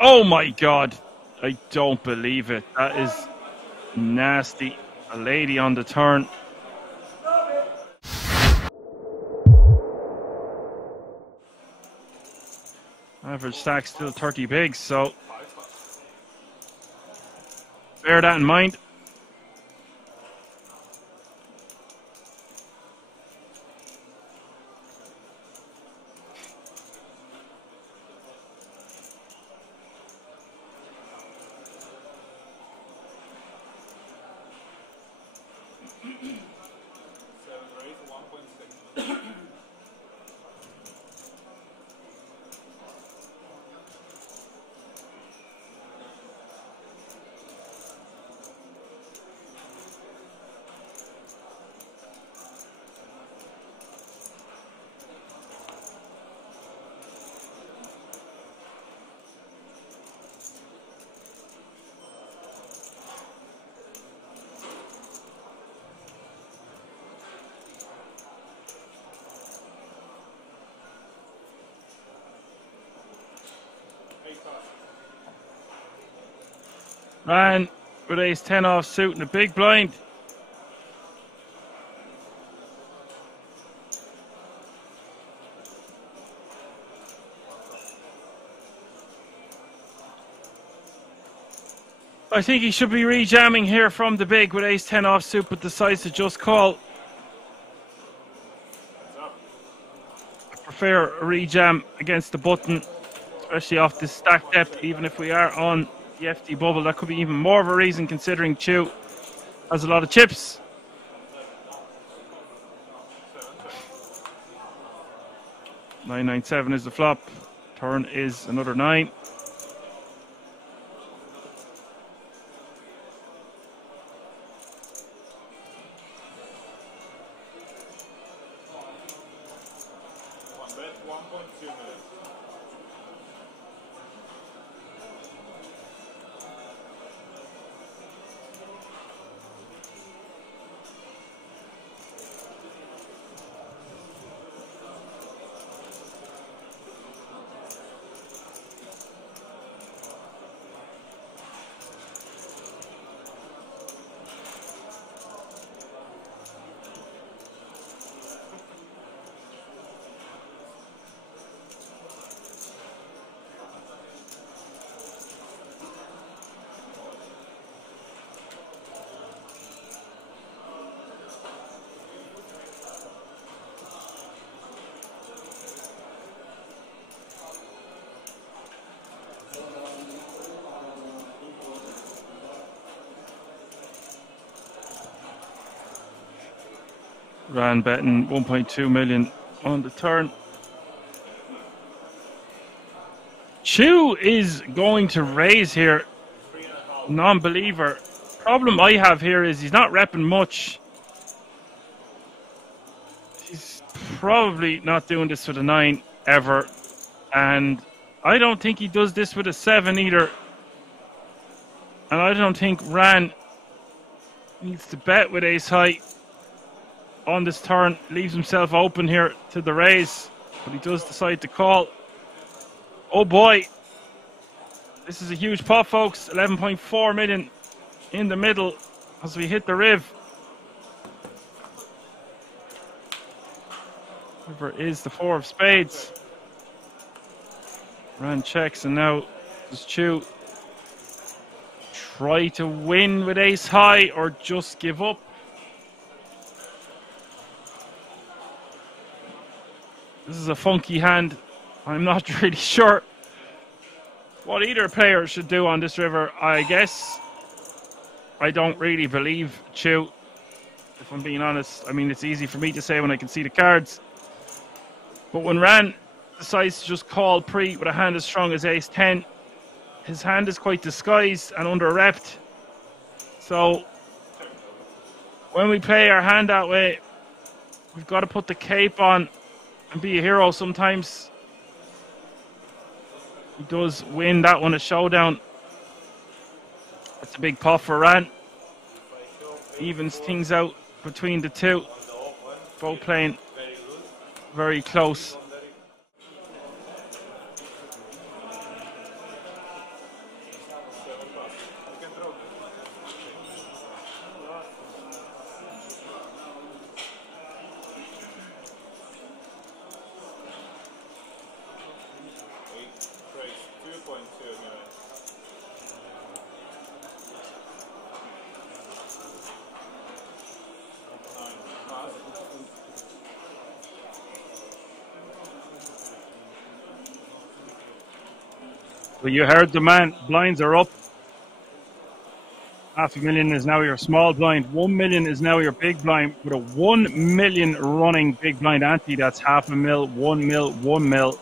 Oh my God. I don't believe it. That is nasty. A lady on the turn. Average stack still 30 bigs, so bear that in mind. Ran with ace 10 off suit in the big blind. I think he should be rejamming here from the big with ace 10 off suit, but decides to just call. I prefer a rejam against the button, especially off this stack depth, even if we are on the FD bubble. That could be even more of a reason considering Chew has a lot of chips. Nine, 9, 7 is the flop. Turn is another 9. Ran betting 1.2 million on the turn. Chew is going to raise here. Non-believer. Problem I have here is he's not repping much. He's probably not doing this with a 9 ever. And I don't think he does this with a 7 either. And I don't think Ran needs to bet with ace high on this turn. Leaves himself open here to the raise, but he does decide to call. Oh boy, this is a huge pot, folks. 11.4 million in the middle as we hit the riv. River is the 4 of spades. Ran checks, and now does Chew try to win with ace high or just give up? This is a funky hand. I'm not really sure what either player should do on this river. I guess I don't really believe Chew, if I'm being honest. I mean, it's easy for me to say when I can see the cards. But when Ran decides to just call pre with a hand as strong as ace 10, his hand is quite disguised and under-repped. So when we play our hand that way, we've got to put the cape on and be a hero sometimes. He does win that one, a showdown. That's a big pot for Ran. Evens things out between the two. Both playing very close. So you heard the man. Blinds are up. $500,000 is now your small blind. 1 million is now your big blind. With a 1 million running big blind ante, that's $500,000, 1 mil, 1 mil.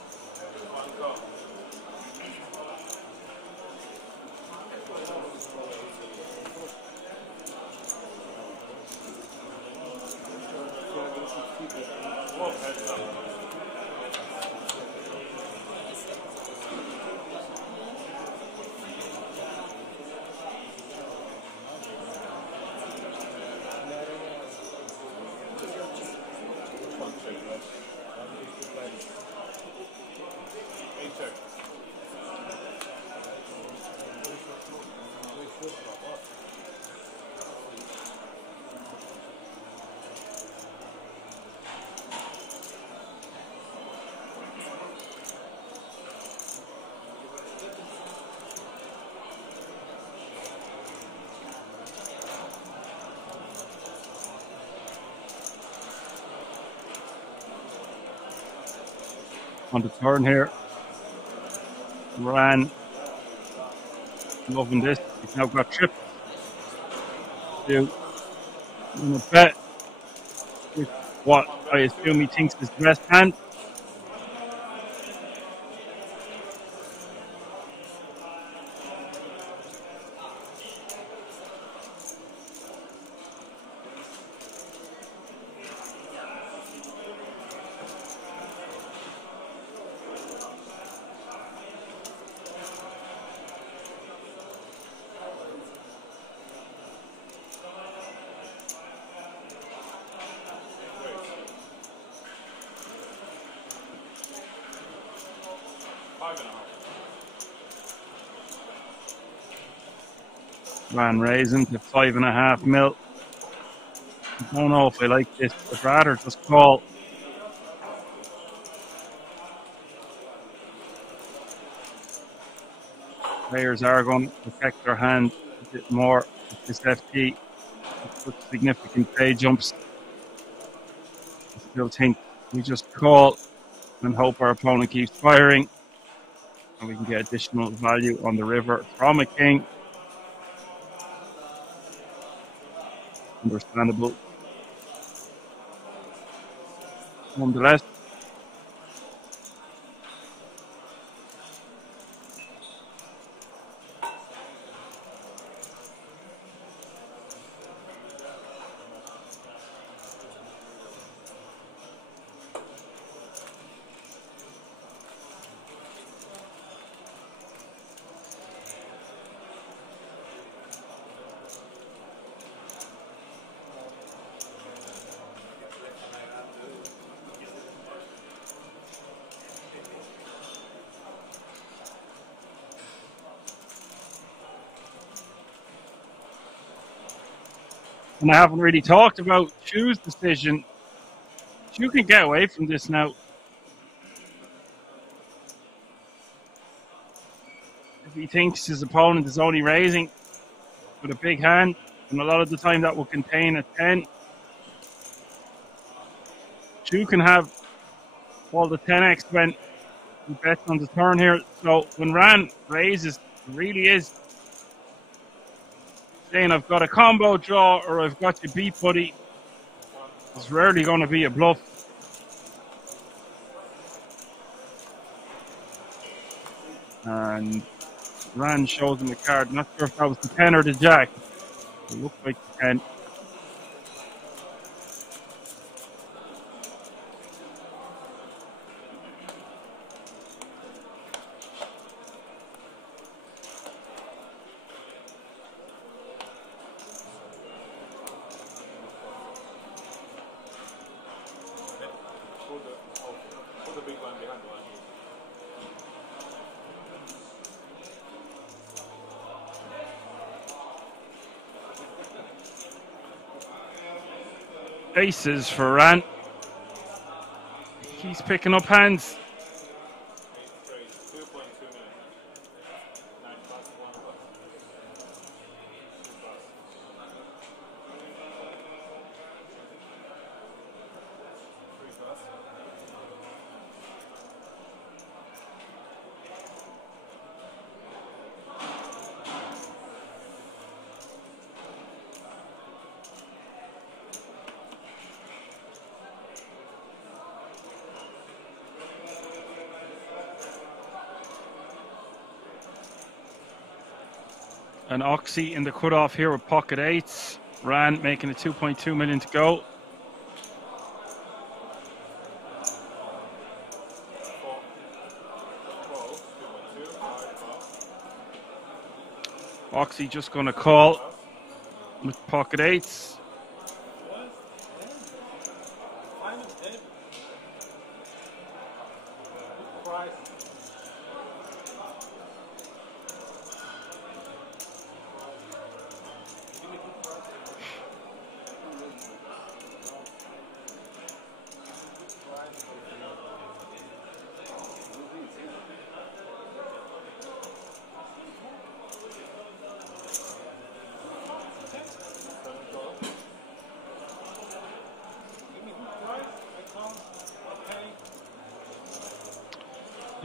On the turn here. Ran. Loving this. He's now got trips. Do a bet with what I assume he thinks is the best hand. Ran raising to 5.5 mil. I don't know if I like this. I'd rather just call. Players are going to protect their hand a bit more with this FT. Such significant pay jumps. I still think we just call and hope our opponent keeps firing. And we can get additional value on the river from a king. Understandable. Nonetheless. And I haven't really talked about Chu's decision. Chu can get away from this now. If he thinks his opponent is only raising with a big hand, and a lot of the time that will contain a 10. Chu can have all the 10x when he bets on the turn here. So when Ran raises, it really is saying I've got a combo draw or I've got you beat, buddy. It's rarely going to be a bluff. And Ran shows him the card. Not sure if that was the 10 or the jack. It looked like the 10. Aces for Ran. He's picking up hands. And Oxy in the cutoff here with pocket eights. Ran making it 2.2 million to go. Oxy just going to call with pocket eights.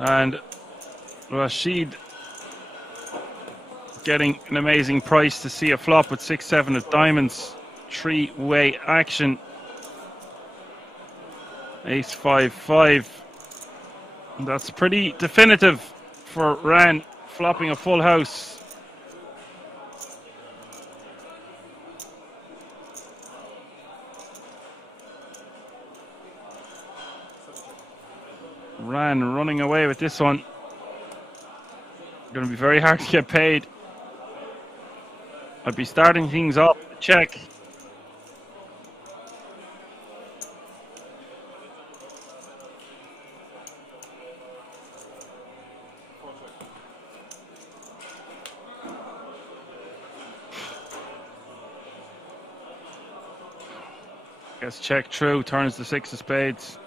And Rashid getting an amazing price to see a flop with 6-7 of diamonds. Three-way action. Ace 5-5. That's pretty definitive for Ran flopping a full house. Ran running away with this one. Going to be very hard to get paid. I'd be starting things off with a check. Gets check through, turns the 6 of spades.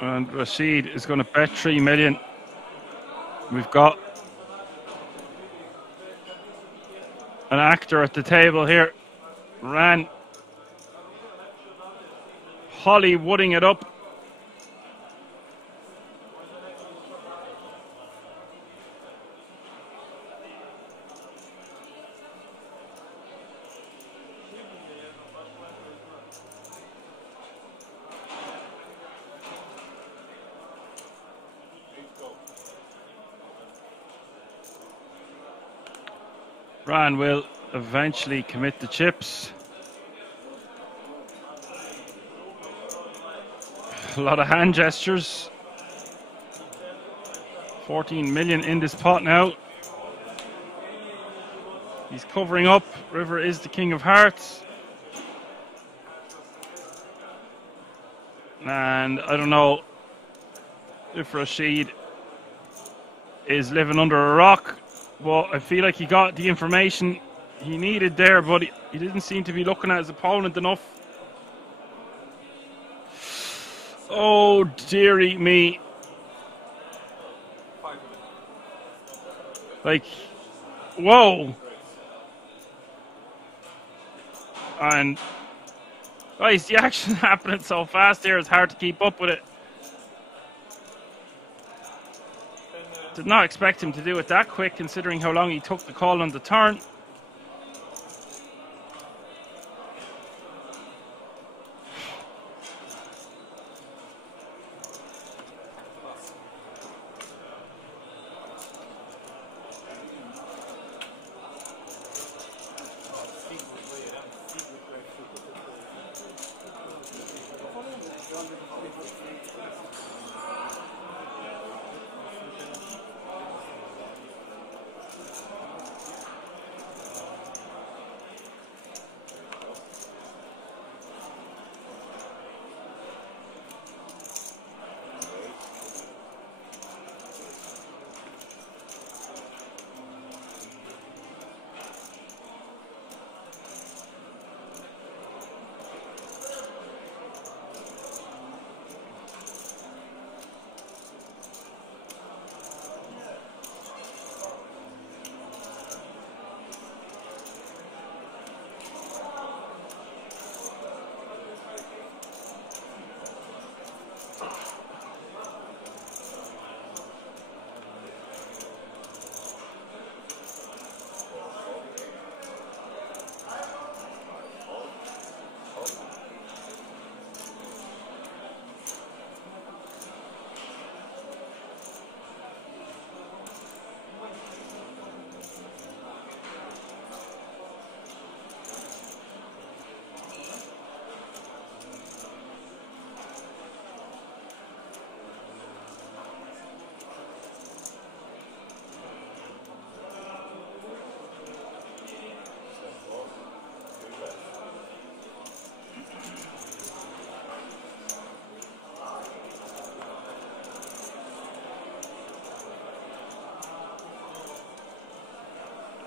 And Rashid is going to bet 3 million. We've got an actor at the table here. Ran Hollywooding it up. Ran will eventually commit the chips. A lot of hand gestures. 14 million in this pot now. He's covering up. River is the king of hearts. And I don't know if Rashid is living under a rock. Well, I feel like he got the information he needed there, but he didn't seem to be looking at his opponent enough. Oh, dearie me. Like, whoa. And, guys, the action happening so fast here, it's hard to keep up with it. Did not expect him to do it that quick, considering how long he took the call on the turn.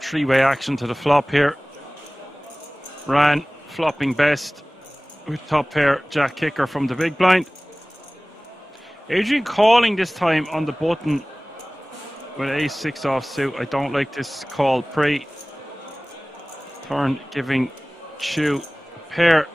three-way action to the flop here. Ran flopping best with top pair jack kicker from the big blind. Adrian calling this time on the button with ace-6 offsuit. I don't like this call pre. Turn giving Chu a pair.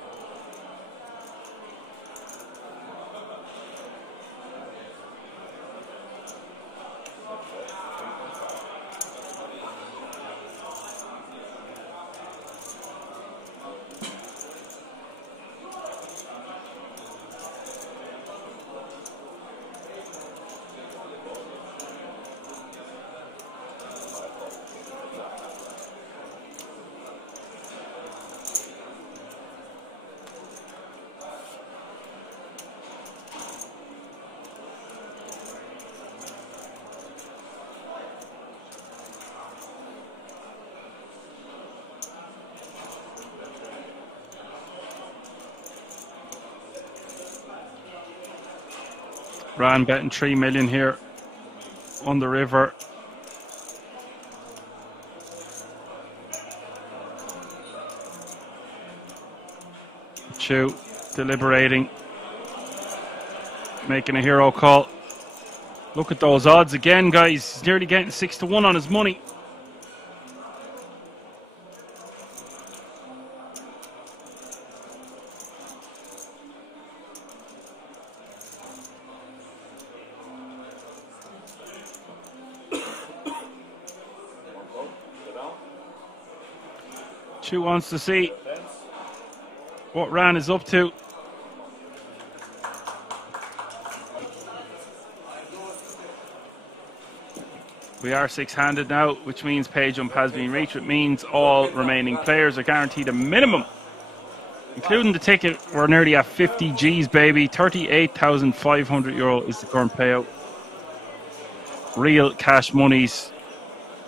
Ran betting 3 million here on the river. Chu deliberating, making a hero call. Look at those odds again, guys. He's nearly getting 6-1 on his money. Chu wants to see what Ran is up to. We are six-handed now, which means pay jump has been reached. It means all remaining players are guaranteed a minimum, including the ticket. We're nearly at 50 G's, baby. €38,500 is the current payout. Real cash monies.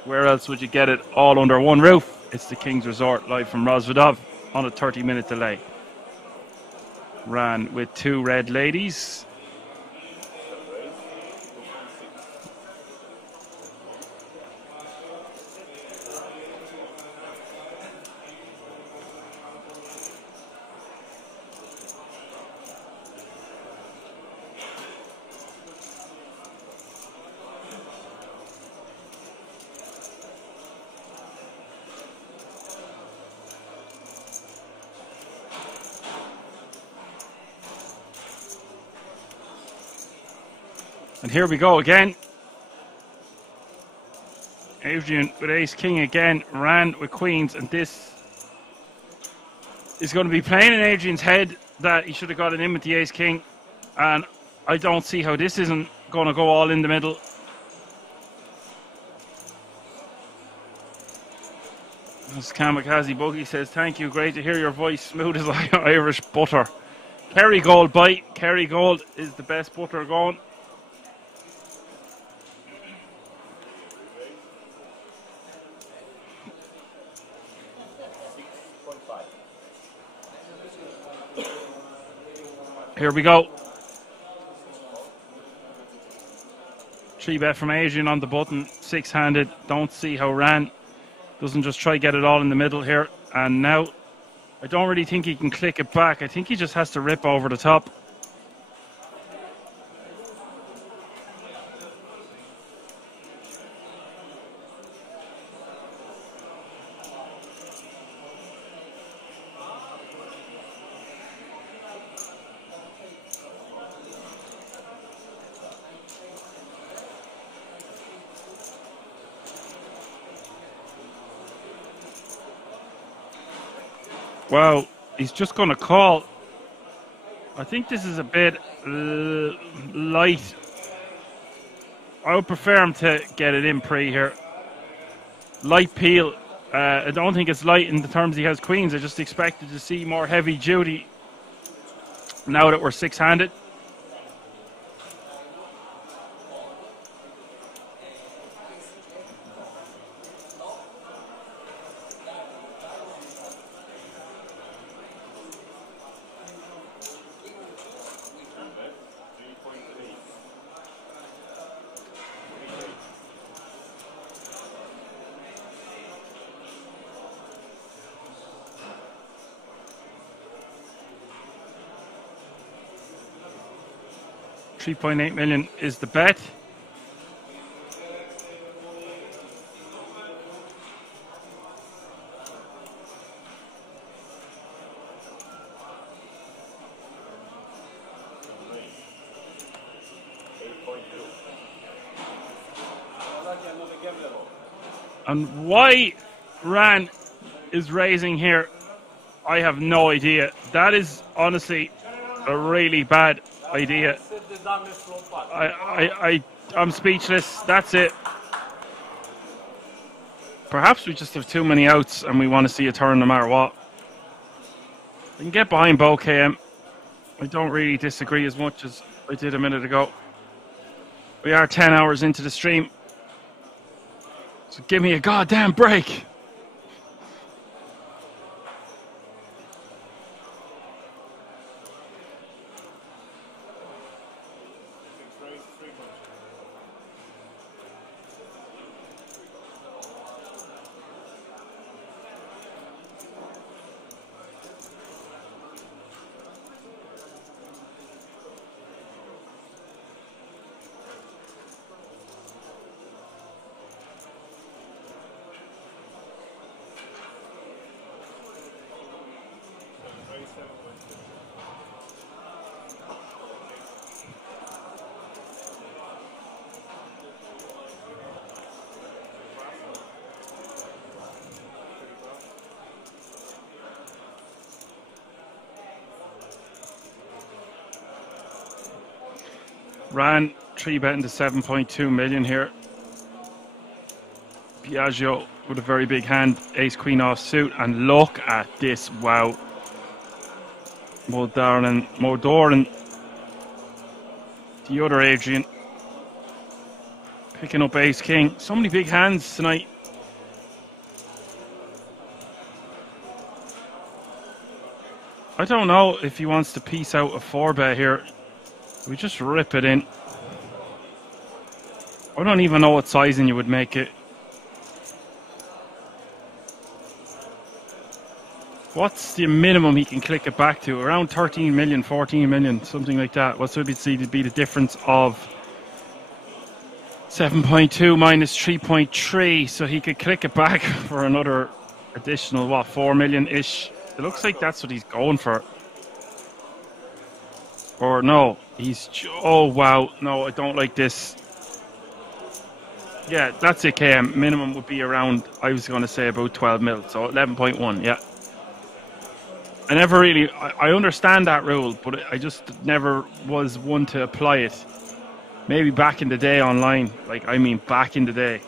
Where else would you get it? All under one roof. It's the King's Resort, live from Rosvedov on a 30-minute delay. Ran with two red ladies. And here we go again. Adrian with ace-king again. Ran with queens. And this is going to be playing in Adrian's head that he should have got it in with the ace-king. And I don't see how this isn't going to go all in the middle. As Kamikaze Boogie says, thank you. Great to hear your voice. Smooth as Irish butter. Kerrygold bite. Kerrygold is the best butter going. Here we go. 3-bet from Adrian on the button. Six-handed. Don't see how Ran doesn't just try get it all in the middle here. And now, I don't really think he can click it back. I think he just has to rip over the top. Wow, he's just going to call. I think this is a bit light. I would prefer him to get it in pre here. Light peel. I don't think it's light in the terms he has queens. I just expected to see more heavy duty now that we're six-handed. 3.8 million is the bet. And why Ran is raising here, I have no idea. That is honestly a really bad idea. I'm speechless. That's it. Perhaps we just have too many outs and we want to see a turn no matter what. We can get behind Bo KM. I don't really disagree as much as I did a minute ago. We are 10 hours into the stream. So give me a goddamn break. Ran 3-betting to 7.2 million here. Piaggio with a very big hand, ace queen off suit, and look at this, wow. More Doran, the other Adrian, picking up ace king. So many big hands tonight. I don't know if he wants to piece out a 4-bet here. We just rip it in. I don't even know what sizing you would make it. What's the minimum he can click it back to? Around 13 million, 14 million, something like that. What would be the difference of 7.2 minus 3.3? So he could click it back for another additional, what, 4 million-ish? It looks like that's what he's going for. Or no, oh wow, no, I don't like this. Yeah, that's it, KM. Minimum would be around, I was going to say about 12 mil, so 11.1, yeah. I never really, I understand that rule, but I just never was one to apply it. Maybe back in the day online, like, I mean back in the day.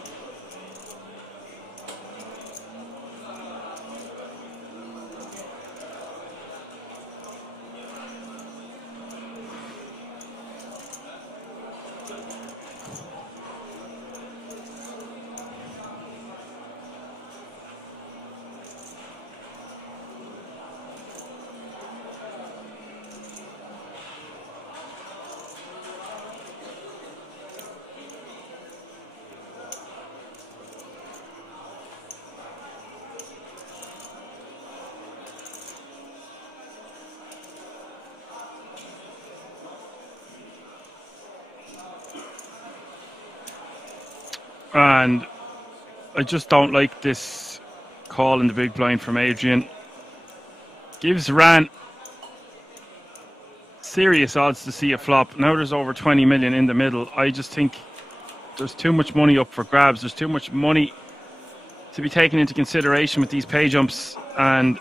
And I just don't like this call in the big blind from Adrian. Gives Ran serious odds to see a flop. Now there's over 20 million in the middle. I just think there's too much money up for grabs. There's too much money to be taken into consideration with these pay jumps. And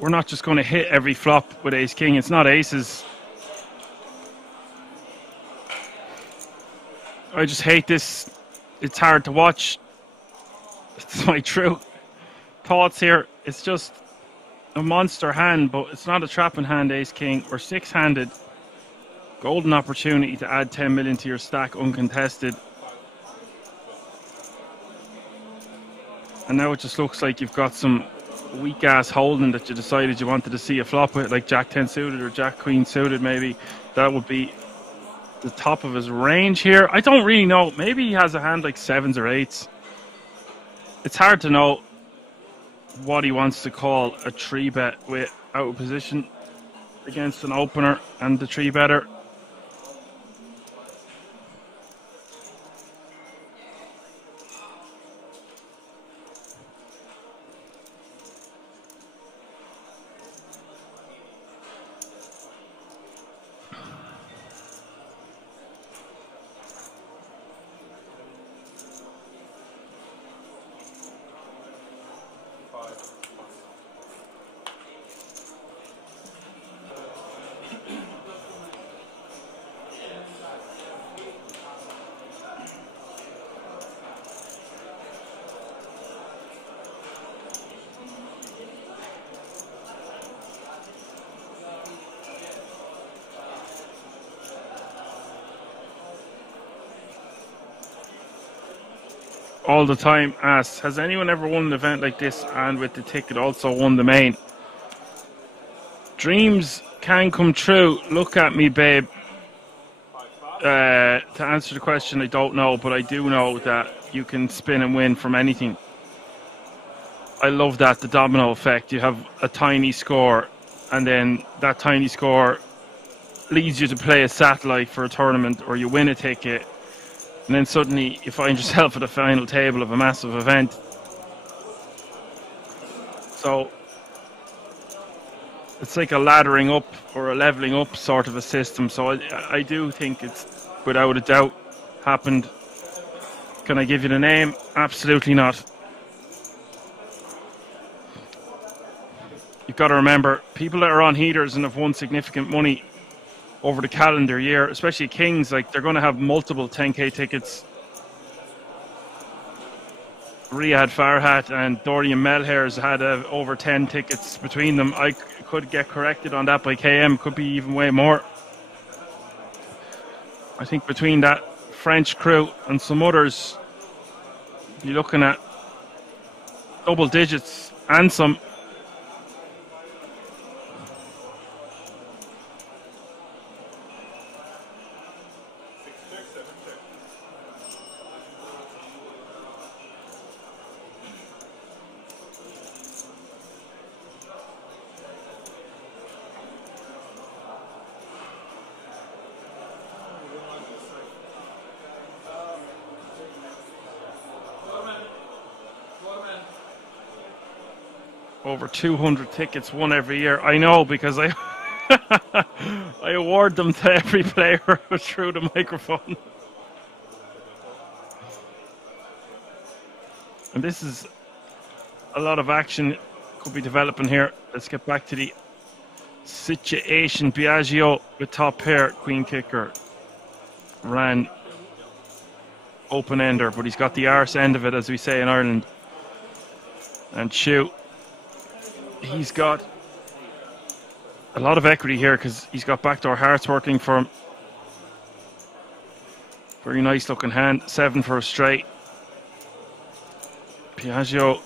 we're not just going to hit every flop with ace king. It's not aces. I just hate this. It's hard to watch. It's my true thoughts here. It's just a monster hand, but it's not a trapping hand, ace king. Or six-handed. Golden opportunity to add 10 million to your stack uncontested. And now it just looks like you've got some weak-ass holding that you decided you wanted to see a flop with, like Jack 10 suited or Jack Queen suited maybe. That would be the top of his range here. I don't really know. Maybe he has a hand like sevens or eights. It's hard to know what he wants to call a 3-bet with out of position against an opener and the 3-better. all the time asks, has anyone ever won an event like this and with the ticket also won the main? Dreams can come true. Look at me, babe. To answer the question, I don't know, but I do know that you can spin and win from anything. I love that, the domino effect. You have a tiny score, and then that tiny score leads you to play a satellite for a tournament, or you win a ticket, and then suddenly you find yourself at the final table of a massive event. So it's like a laddering up or a leveling up sort of a system. So I do think it's without a doubt happened. Can I give you the name? Absolutely not. You've got to remember, people that are on heaters and have won significant money over the calendar year, especially Kings, like they're going to have multiple 10k tickets. Riyad Farhat and Dorian Melhair's had over 10 tickets between them. I could get corrected on that by KM, could be even way more. I think between that French crew and some others, you're looking at double digits and some. Over 200 tickets won every year. I know, because I I award them to every player through the microphone. And this is a lot of action could be developing here. Let's get back to the situation. Biagio with top pair, queen kicker. Ran open ender, but he's got the arse end of it, as we say in Ireland. And Chu, he's got a lot of equity here because he's got backdoor hearts working for him. Very nice looking hand. 7 for a straight. Biagio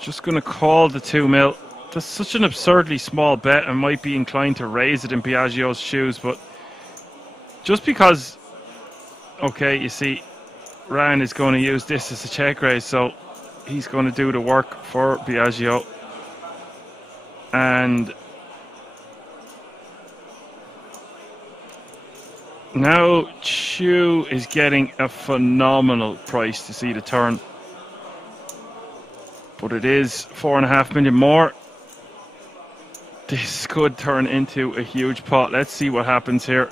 just going to call the 2 mil. That's such an absurdly small bet. I might be inclined to raise it in Biagio's shoes, but just because, okay, you see, Ran is going to use this as a check raise, so he's going to do the work for Biagio. And now Chu is getting a phenomenal price to see the turn. But it is 4.5 million more. This could turn into a huge pot. Let's see what happens here.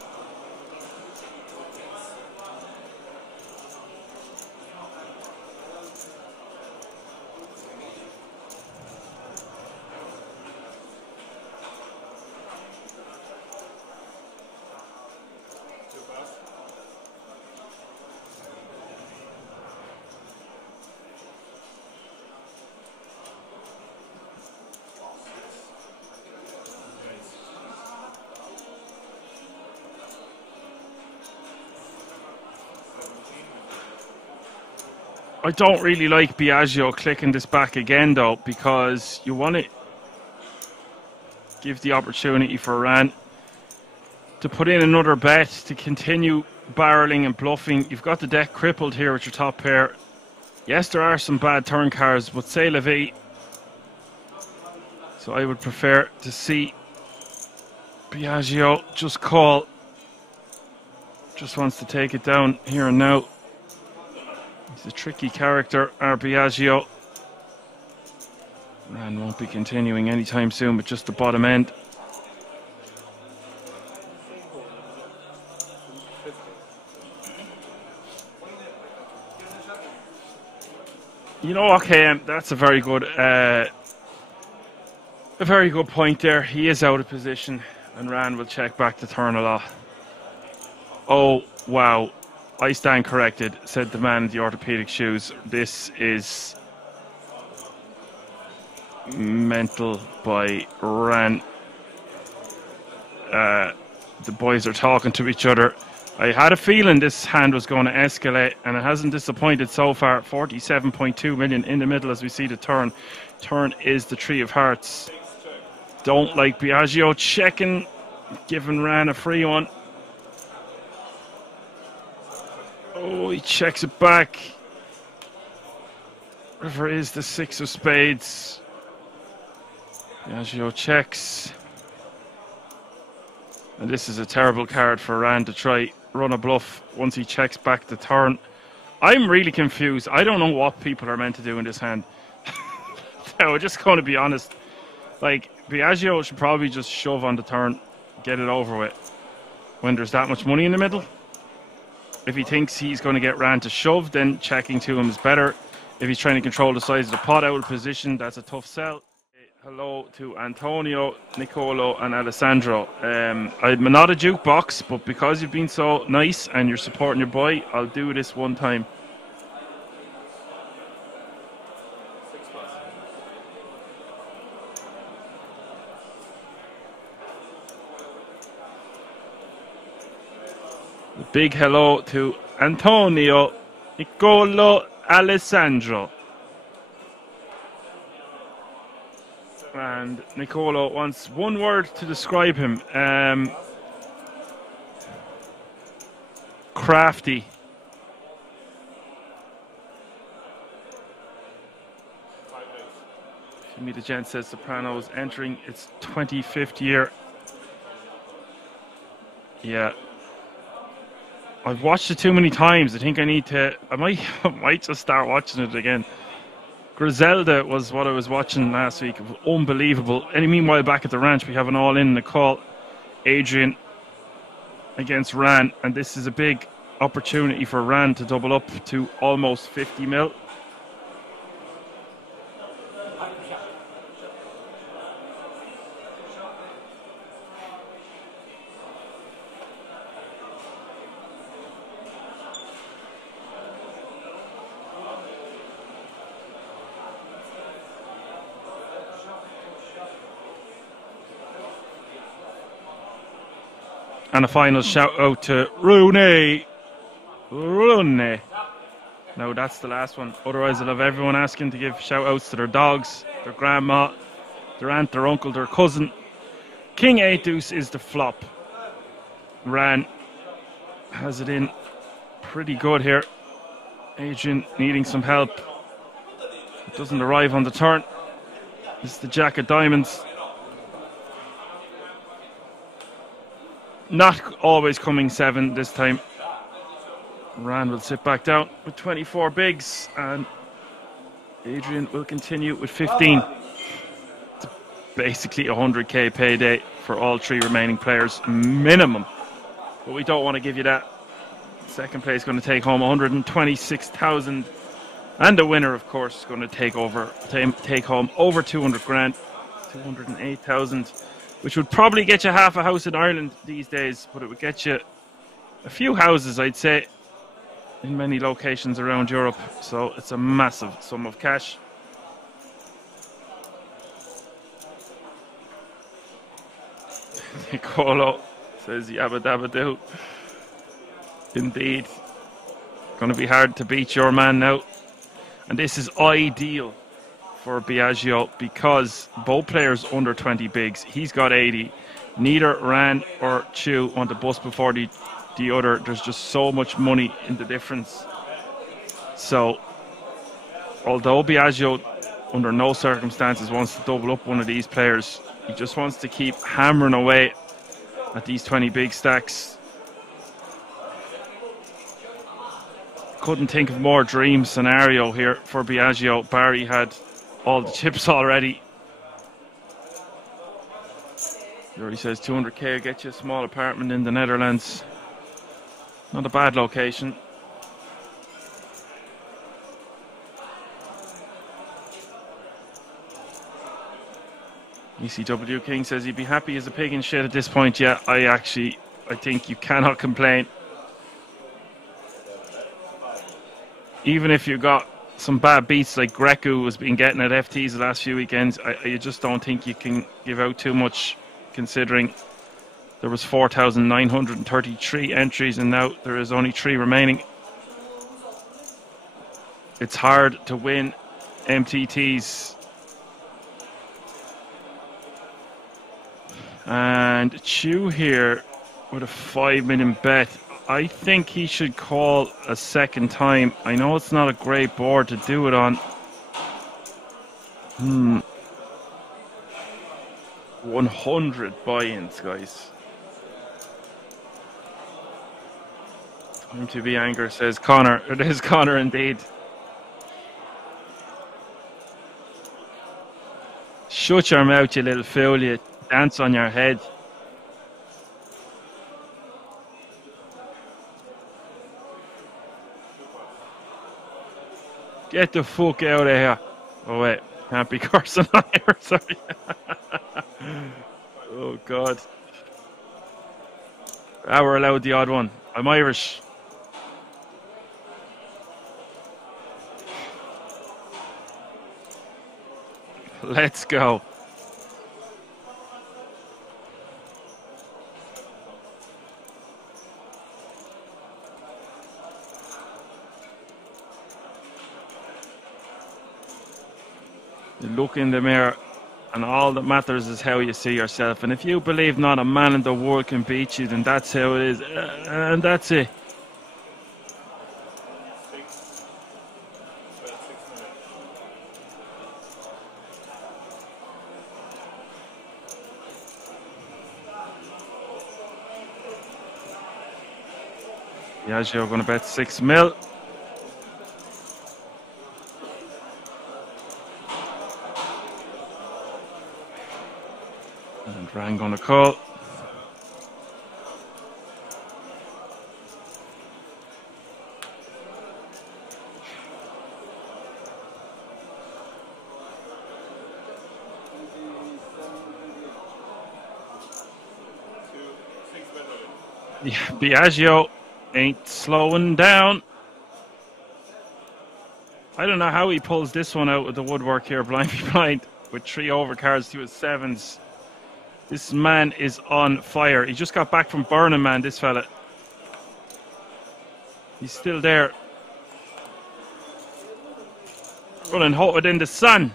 I don't really like Biagio clicking this back again, though, because you want to give the opportunity for Ran to put in another bet to continue barreling and bluffing. You've got the deck crippled here with your top pair. Yes, there are some bad turn cards, but c'est la vie. So I would prefer to see Biagio just call. Just wants to take it down here and now. He's a tricky character, our Biagio. Ran won't be continuing anytime soon, but just the bottom end. You know, okay, that's a very good point there. He is out of position, and Ran will check back the turn a lot. Oh, wow. I stand corrected, said the man in the orthopedic shoes. This is mental by Ran. The boys are talking to each other. I had a feeling this hand was going to escalate, and it hasn't disappointed so far. 47.2 million in the middle as we see the turn. Turn is the Three of Hearts. Don't like Biagio checking, giving Ran a free one. Oh, he checks it back. River is the Six of Spades. Biagio checks. And this is a terrible card for Ran to try run a bluff once he checks back the turn. I'm really confused. I don't know what people are meant to do in this hand. No, we're just going to be honest. Like, Biagio should probably just shove on the turn, get it over with. When there's that much money in the middle. If he thinks he's going to get Ran to shove, then checking to him is better. If he's trying to control the size of the pot out of position, that's a tough sell. Hello to Antonio, Nicolo and Alessandro. I'm not a jukebox, but because you've been so nice and you're supporting your boy, I'll do this one time. A big hello to Antonio, Nicolo, Alessandro. And Nicolo wants one word to describe him. Crafty. Jimmy the Gent says Sopranos entering its 25th year. Yeah. I've watched it too many times. I think I need to... I might just start watching it again. Griselda was what I was watching last week. Unbelievable. And meanwhile, back at the ranch, we have an all-in the call. Adrian against Ran. And this is a big opportunity for Ran to double up to almost 50 mil. And a final shout out to Rooney. Rooney. No, that's the last one. Otherwise, I'll have everyone asking to give shout outs to their dogs, their grandma, their aunt, their uncle, their cousin. King 8 deuce is the flop. Ran has it in pretty good here. Adrian needing some help. It doesn't arrive on the turn. It's the Jack of Diamonds. Not always coming 7 this time. Ran will sit back down with 24 bigs, and Adrian will continue with 15. It's basically a 100k payday for all 3 remaining players minimum, but we don't want to give you that. Second place going to take home 126,000, and the winner, of course, is going to take home over 200 grand, 208,000. Which would probably get you half a house in Ireland these days, but it would get you a few houses, I'd say, in many locations around Europe. So it's a massive sum of cash. Nicolo says yabba dabba do. Indeed. Going to be hard to beat your man now. And this is ideal for Biagio because both players under 20 bigs. He's got 80. Neither Ran or Chu want to bust before the other. There's just so much money in the difference. So, although Biagio under no circumstances wants to double up one of these players, he just wants to keep hammering away at these 20 big stacks. Couldn't think of more dream scenario here for Biagio. Barry had all the chips already. He already says 200k will get you a small apartment in the Netherlands. Not a bad location. ECW King says he'd be happy as a pig in shit at this point. Yeah, I think you cannot complain. Even if you got some bad beats like Greco has been getting at FTs the last few weekends, I just don't think you can give out too much considering There was 4,933 entries, and now there is only 3 remaining. It's hard to win MTTs. And Chew here with a 5 million bet. I think he should call a second time. I know it's not a great board to do it on. 100 buy-ins, guys. Time to be angry, says Connor. It is Connor indeed. Shut your mouth, you little fool. You dance on your head. Get the fuck out of here. Oh wait, can't be cursing on here, sorry. Oh God. Ah, we're allowed the odd one. I'm Irish. Let's go. You look in the mirror, and all that matters is how you see yourself. And if you believe not a man in the world can beat you, then that's how it is. And that's it. Diageo going to bet 6 mil. And Rang going to call. Yeah, Diageo ain't slowing down. I don't know how he pulls this one out with the woodwork here, blind be blind, with 3 overcards to his 7s. This man is on fire. He just got back from Burning Man, this fella. He's still there. Running hot in the sun.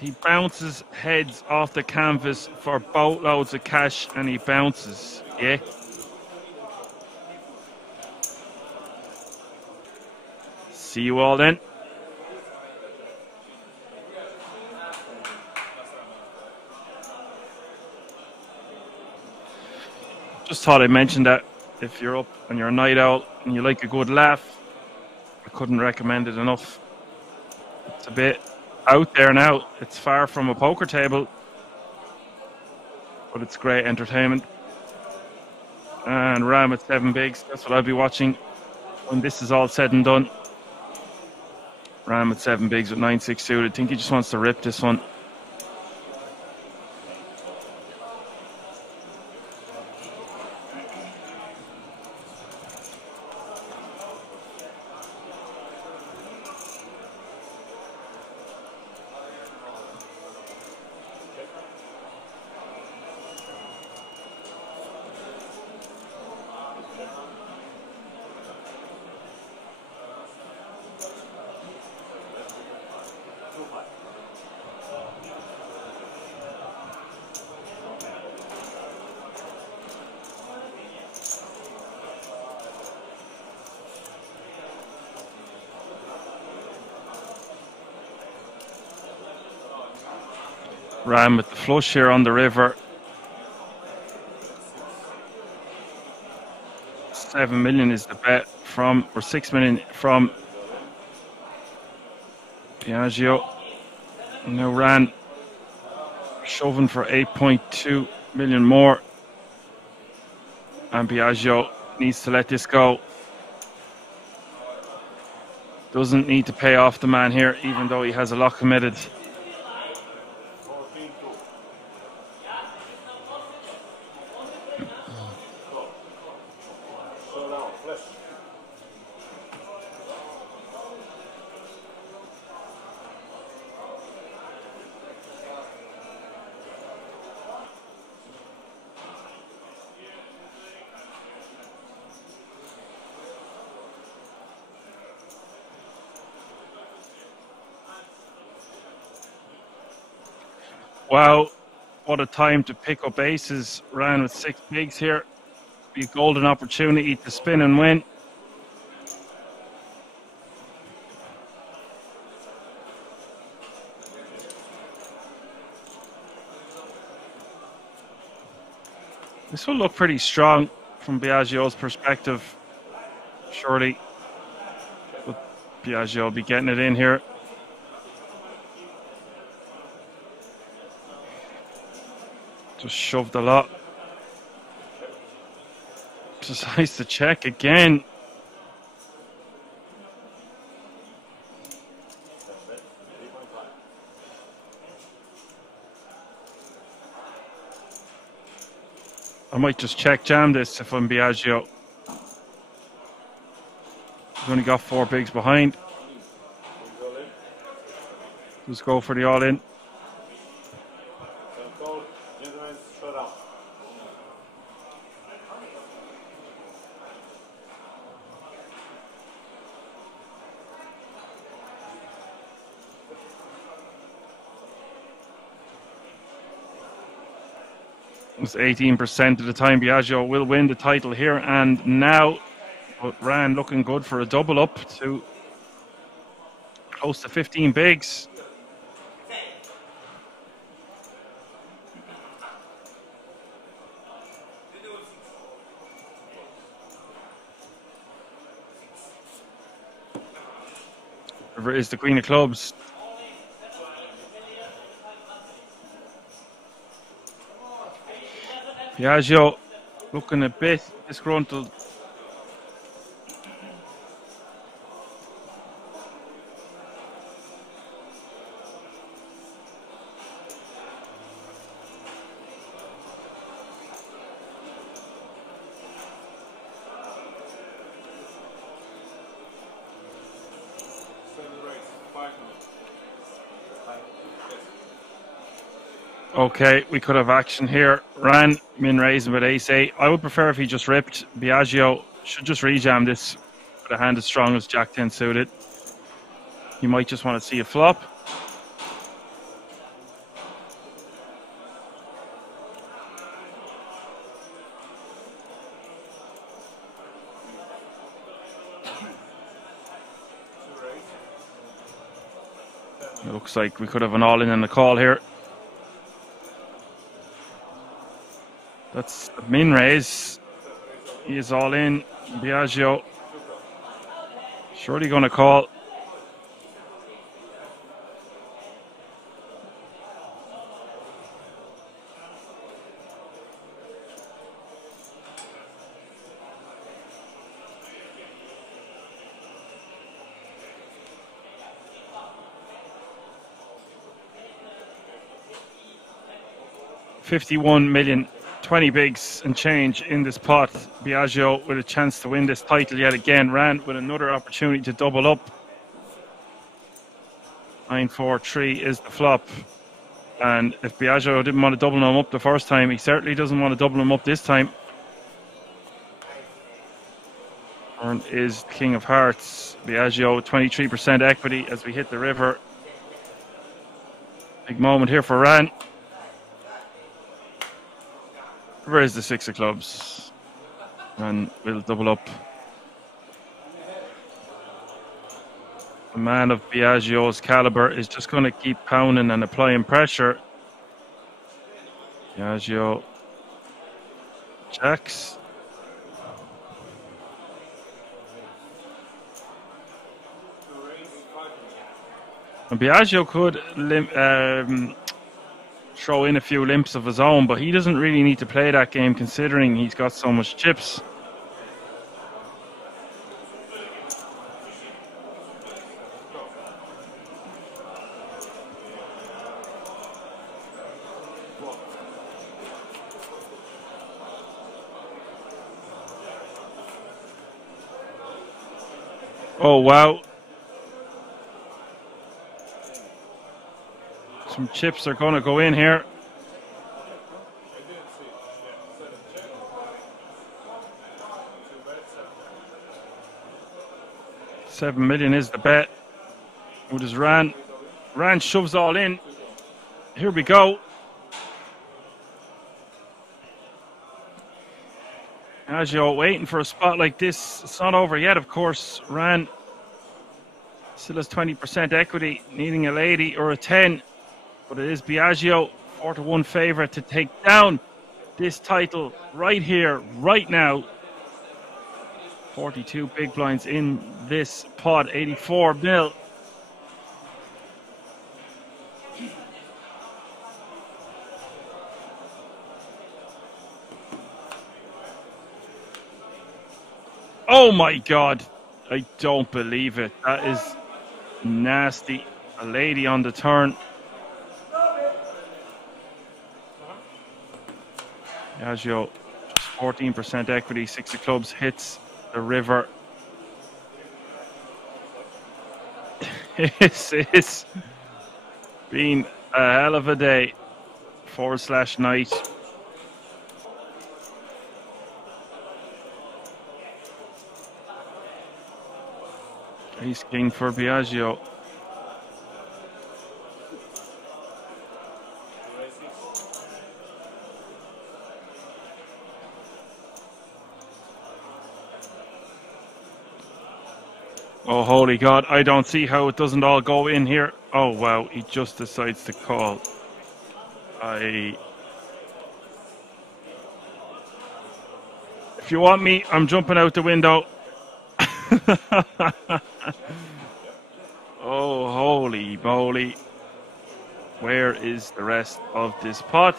He bounces heads off the canvas for boatloads of cash, and he bounces. Yeah. See you all then. Just thought I'd mention that if you're up and you're a night owl and you like a good laugh, I couldn't recommend it enough. It's a bit out there now. It's far from a poker table, but it's great entertainment. And Ram at 7 bigs. That's what I'll be watching when this is all said and done. Ram at 7 bigs with 9-6 suited. I think he just wants to rip this one. Ram with the flush here on the river. 7 million is the bet from, or 6 million from Diageo. Now Ran shoving for 8.2 million more. And Diageo needs to let this go. Doesn't need to pay off the man here, even though he has a lot committed. Wow, what a time to pick up aces. Ran with 6 bigs here. Be a golden opportunity to spin and win. This will look pretty strong from Biagio's perspective, surely. But Biagio will be getting it in here. Just shoved a lot. Decides to check again. I might just check jam this if I'm Biagio. He's only got 4 bigs behind. Just go for the all-in. It's 18% of the time. Biagio will win the title here, and now Ran looking good for a double up to close to 15 bigs. River is the queen of clubs. Biagio looking a bit disgruntled. Okay, we could have action here. Ran, min raising with ace-8. I would prefer if he just ripped. Biagio should just rejam this with a hand as strong as Jack-10 suited. He might just want to see a flop. It looks like we could have an all-in and a call here. That's the min raise. He is all in. Biagio surely going to call. $51 million. 20 bigs and change in this pot. Biagio with a chance to win this title yet again. Ran with another opportunity to double up. 9-4-3 is the flop. And if Biagio didn't want to double him up the first time, he certainly doesn't want to double him up this time. Turn is King of Hearts. Biagio 23% equity as we hit the river. Big moment here for Ran. Where is the 6 of clubs? And we'll double up. The man of Biagio's caliber is just going to keep pounding and applying pressure. Biagio jacks. And Biagio could throw in a few limps of his own, but he doesn't really need to play that game considering he's got so much chips. Oh wow. Some chips are going to go in here. $7 million is the bet. What is Ran? Ran shoves all in. Here we go. Biagio waiting for a spot like this. It's not over yet, of course. Ran still has 20% equity, needing a lady or a 10. But it is Biagio, 4-1 favourite to take down this title right here, right now. 42 big blinds in this pot, 84 mil. Oh my God, I don't believe it. That is nasty. A lady on the turn. Biagio, just 14% equity, 6 of clubs, hits the river. It's been a hell of a day / night. Ace king for Biagio. Oh, holy God, I don't see how it doesn't all go in here. Oh, wow, he just decides to call. If you want me, I'm jumping out the window. Oh, holy moly. Where is the rest of this pot?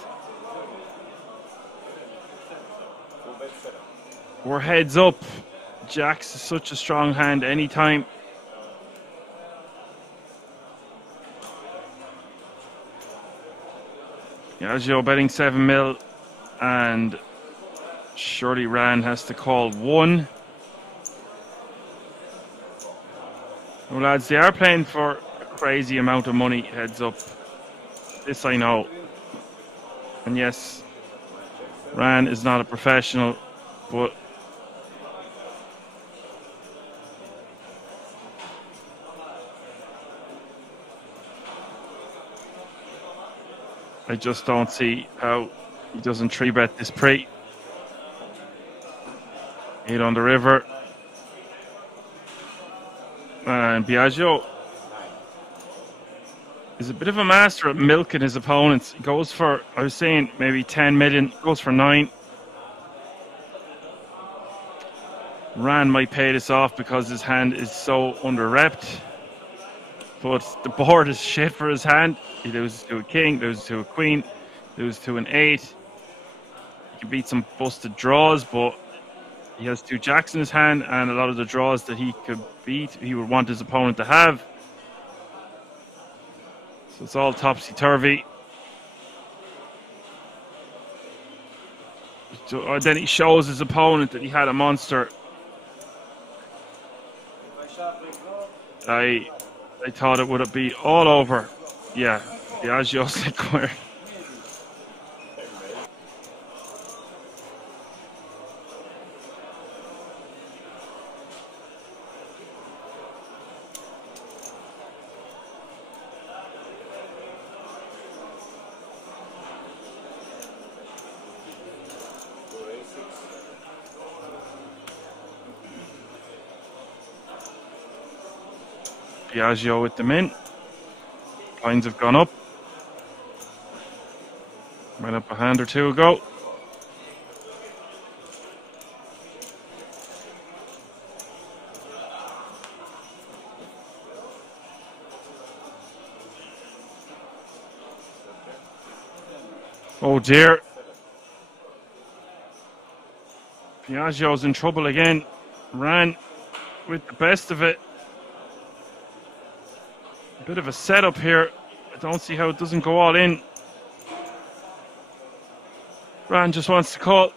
We're heads up. Jacks is such a strong hand anytime. Biagio betting 7 mil, and surely Ran has to call 1. Well, lads, they are playing for a crazy amount of money, heads up. This I know. And yes, Ran is not a professional, but I just don't see how he doesn't 3-bet this pre. 8 on the river. And Biagio is a bit of a master at milking his opponents. He goes for, I was saying, maybe 10 million, goes for 9. Ran might pay this off because his hand is so under-repped. But the board is shit for his hand. He loses to a king, loses to a queen, loses to an 8. He can beat some busted draws, but he has 2 jacks in his hand, and a lot of the draws that he could beat, he would want his opponent to have. So it's all topsy-turvy. So, then he shows his opponent that he had a monster. I thought it would be all over. Yeah, Biagio square. Biagio with the min. Lines have gone up. Went up a hand or two ago. Oh dear. Biagio's in trouble again. Ran with the best of it. A bit of a setup here. I don't see how it doesn't go all in. Ran just wants to call.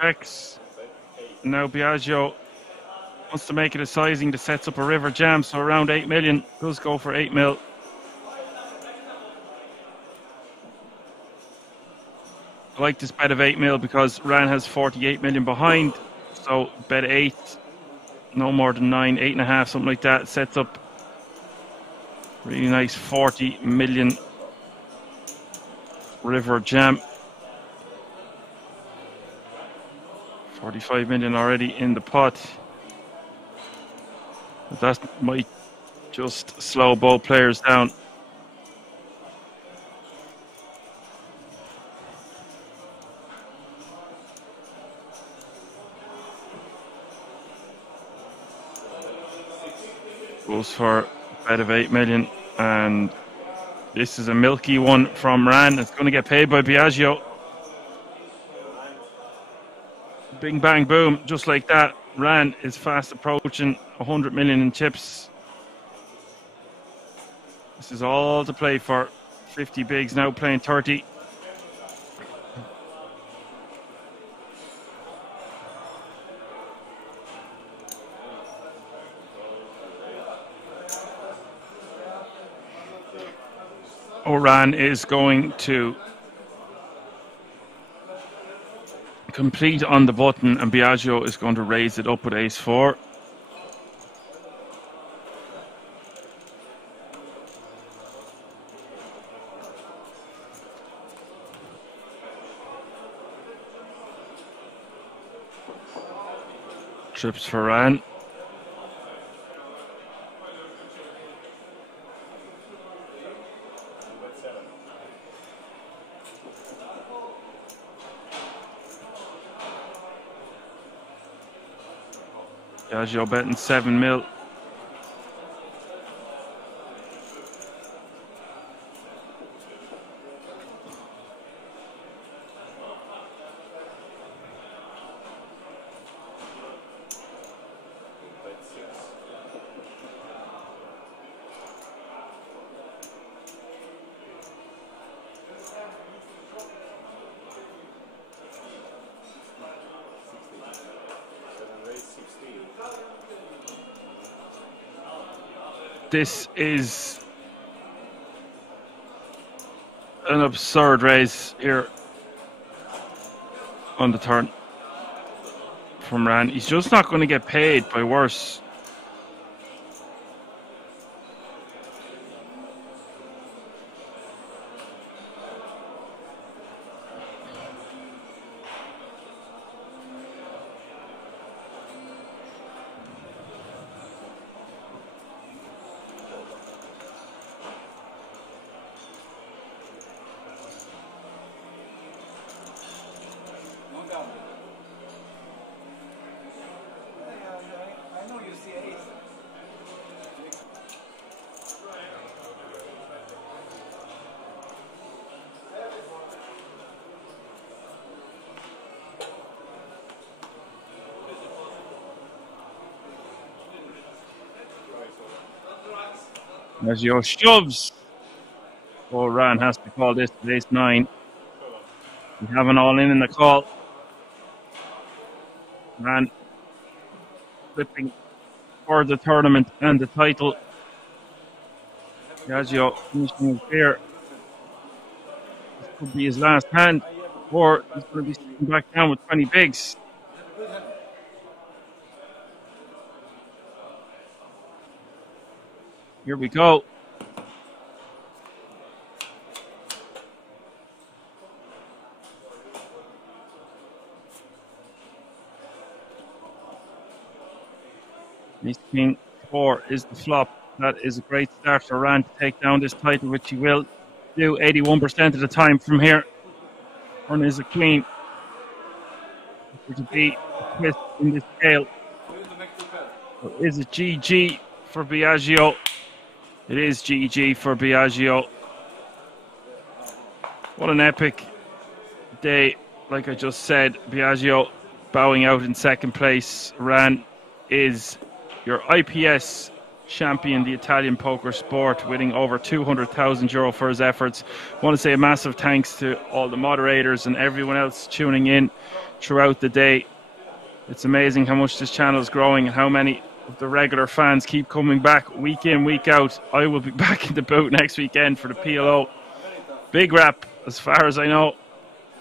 X. Now Biagio wants to make it a sizing that sets up a river jam, so around 8 million. Does go for 8 mil. I like this bet of 8 mil because Ran has 48 million behind, so bet 8 no more than 9, 8.5, something like that. Sets up really nice 40 million river jam. 45 million already in the pot. But that might just slow both players down. Goes for a bet of 8 million, and this is a milky one from Ran. It's going to get paid by Biagio. Bing bang boom, just like that. Ran is fast approaching 100 million in chips. This is all to play for. 50 bigs now playing 30. Oran is going to complete on the button, and Biagio is going to raise it up with ace-4. Trips for Ran. Biagio betting 7 mil. This is an absurd raise here on the turn from Ran. He's just not going to get paid by worse. As your shoves. Oh, Ran has to call this ace 9. We have an all in the call. Ran flipping for the tournament and the title. Biagio finishing his pair. This could be his last hand, or he's going to be sitting back down with 20 bigs. Here we go. Ace King 4 is the flop. That is a great start for Ran to take down this title, which he will do 81% of the time from here. Turn is a queen. There to be a twist in this scale. So is it GG for Biagio? It is GG for Biagio. What an epic day. Like I just said, Biagio bowing out in second place. Ran is your IPS champion, the Italian poker sport, winning over €200,000 for his efforts. I want to say a massive thanks to all the moderators and everyone else tuning in throughout the day. It's amazing how much this channel is growing and how many of the regular fans keep coming back week in, week out. I will be back in the boot next weekend for the PLO. Big wrap as far as I know.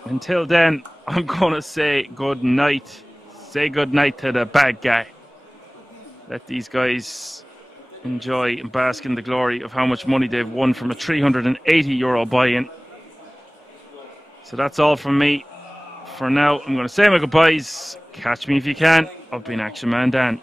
Until then, I'm going to say good night. Say good night to the bad guy. let these guys enjoy and bask in the glory of how much money they've won from a €380 buy-in. So that's all from me. For now, I'm going to say my goodbyes. Catch me if you can. I've been Action Man Dan.